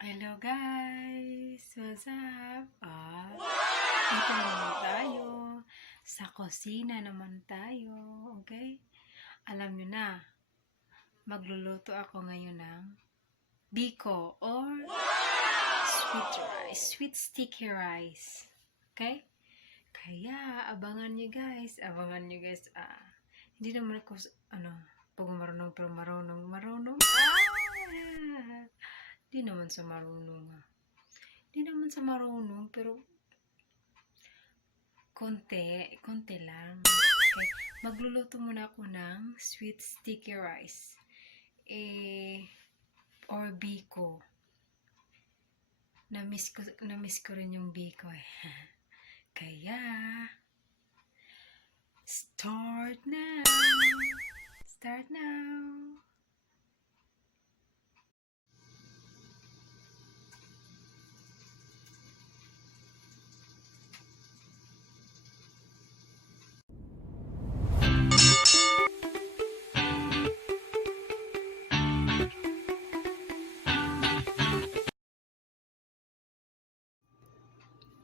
Hello guys! What's up? Ito naman tayo. Sa kusina naman tayo. Okay? Alam nyo na, magluluto ako ngayon ng Biko or sweet rice. Sweet sticky rice. Okay? Kaya, abangan nyo guys. Abangan nyo guys. Hindi naman ako, pag marunong pero marunong. Di naman sa marunong Di naman sa marunong pero konti lang. Okay. Magluluto muna ako ng sweet sticky rice. Or Biko. Na-miss ko rin yung Biko eh. Kaya start now.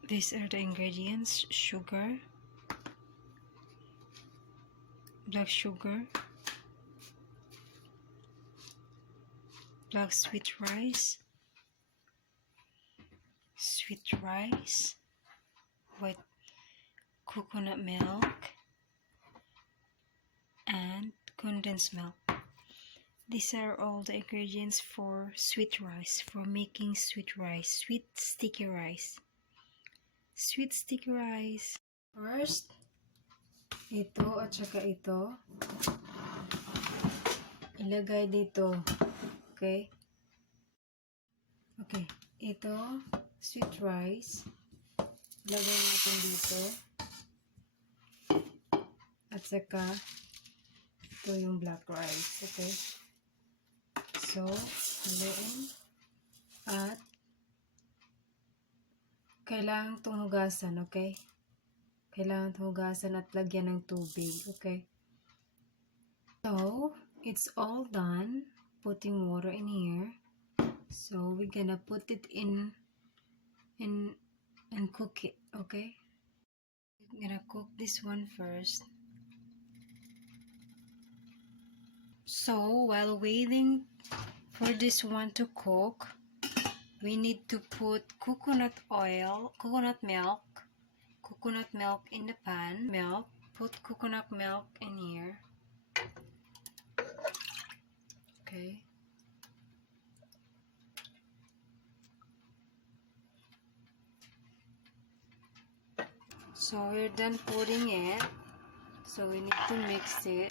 These are the ingredients: sugar, black sugar, black sweet rice, white coconut milk, and condensed milk. These are all the ingredients for sweet rice, for making sweet rice, sweet sticky rice. First, ito at saka ito ilagay dito. Okay? Okay. Ito, sweet rice. Ilagay natin dito. At saka ito yung black rice. Okay? So, haluin. At kailangang tumugasan, okay? Kailangan tumugasan at lagyan ng tubig, okay? So, it's all done. Putting water in here. So, we're gonna put it in and cook it, okay? We're gonna cook this one first. So, while waiting for this one to cook, we need to put coconut milk in the pan. Put coconut milk in here. Okay. So we're done putting it. So we need to mix it.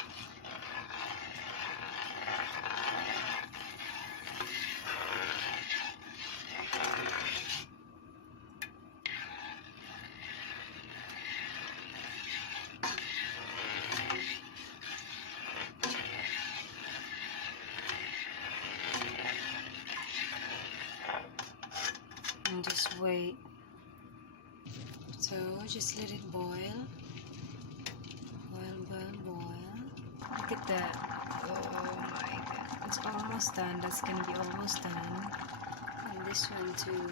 And just wait. So just let it boil. Boil. Look at that. Oh my god. It's almost done. That's gonna be almost done. And this one too.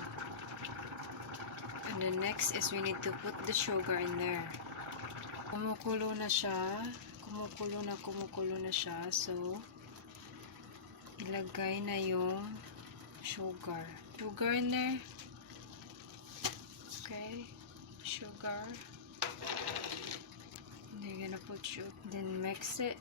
And the next is we need to put the sugar in there. Kumukulo na siya. So, ilagay na yung sugar. Sugar in there. Okay. Sugar. And you're gonna put sugar. Then mix it.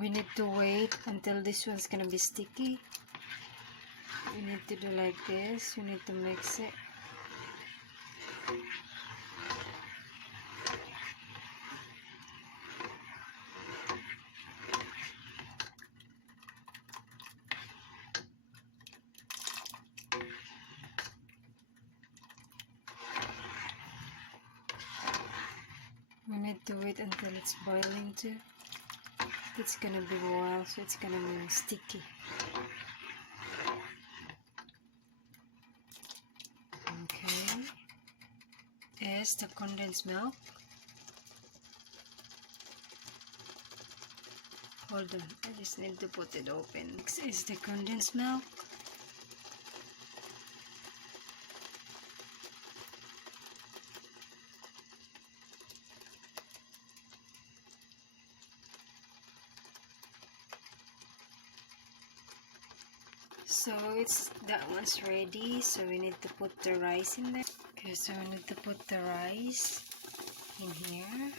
We need to wait until this one's gonna be sticky. We need to do like this. We need to mix it. We need to wait until it's boiling too. It's gonna be boiled, so it's gonna be sticky. Okay. Is the condensed milk. Hold on, I just need to put it open. Next is the condensed milk. So that one's ready, so we need to put the rice in there. Okay, so we need to put the rice in here.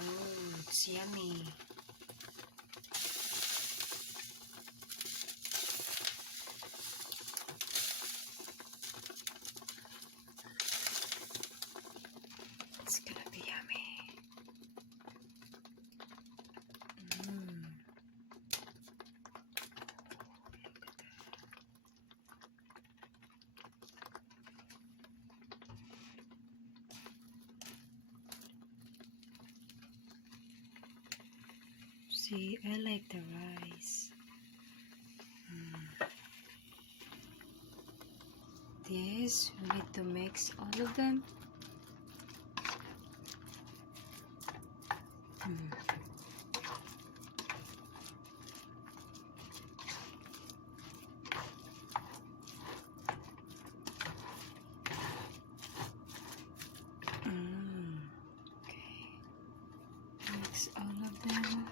Oh, it's yummy. It's gonna be yummy. See, I like the rice. This, we need to mix all of them. Okay. Mix all of them.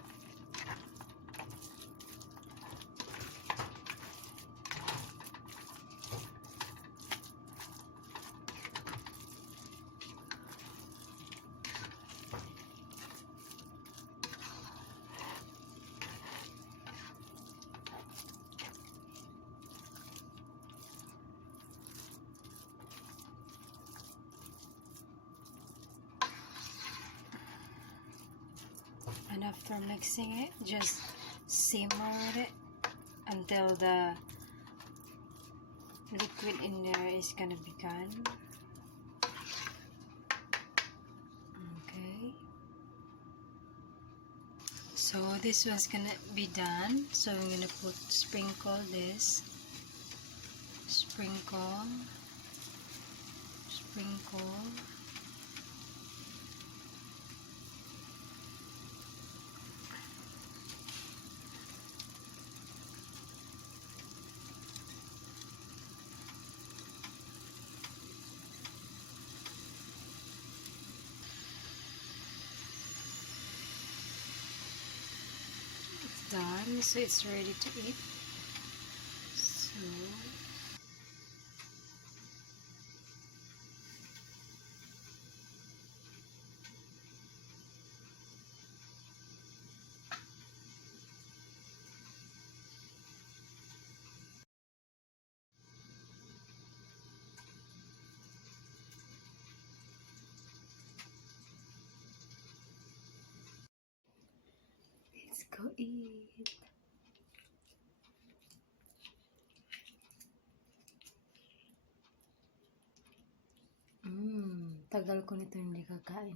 And after mixing it, just simmer it until the liquid in there is gonna be gone. Okay. So this was gonna be done. So we're gonna sprinkle this. Sprinkle. Done, so it's ready to eat. So let's go eat. Tagal ko nito hindi nakakain.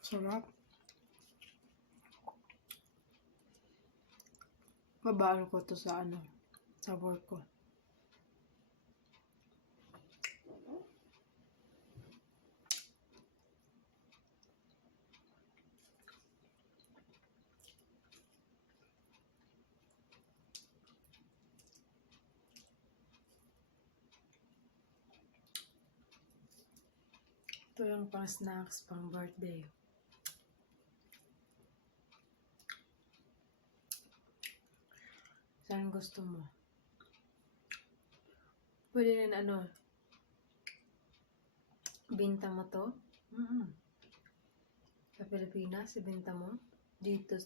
Sarap. Babaan ko to sa work ko. Ito yung pang snacks, pang birthday. Saan gusto mo? Pwede rin binta mo to. Sa Pilipinas, ibenta mo. Dito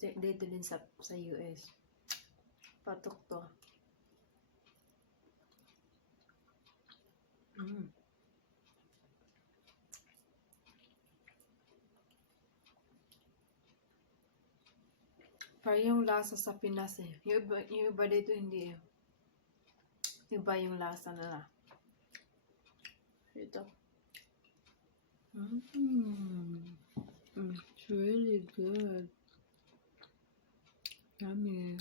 din sa US. Patok to. Parang yung lasa sa Pinas eh. Yung iba dito hindi eh. Iba yung lasa nila. Ito. It's really good. Yummy.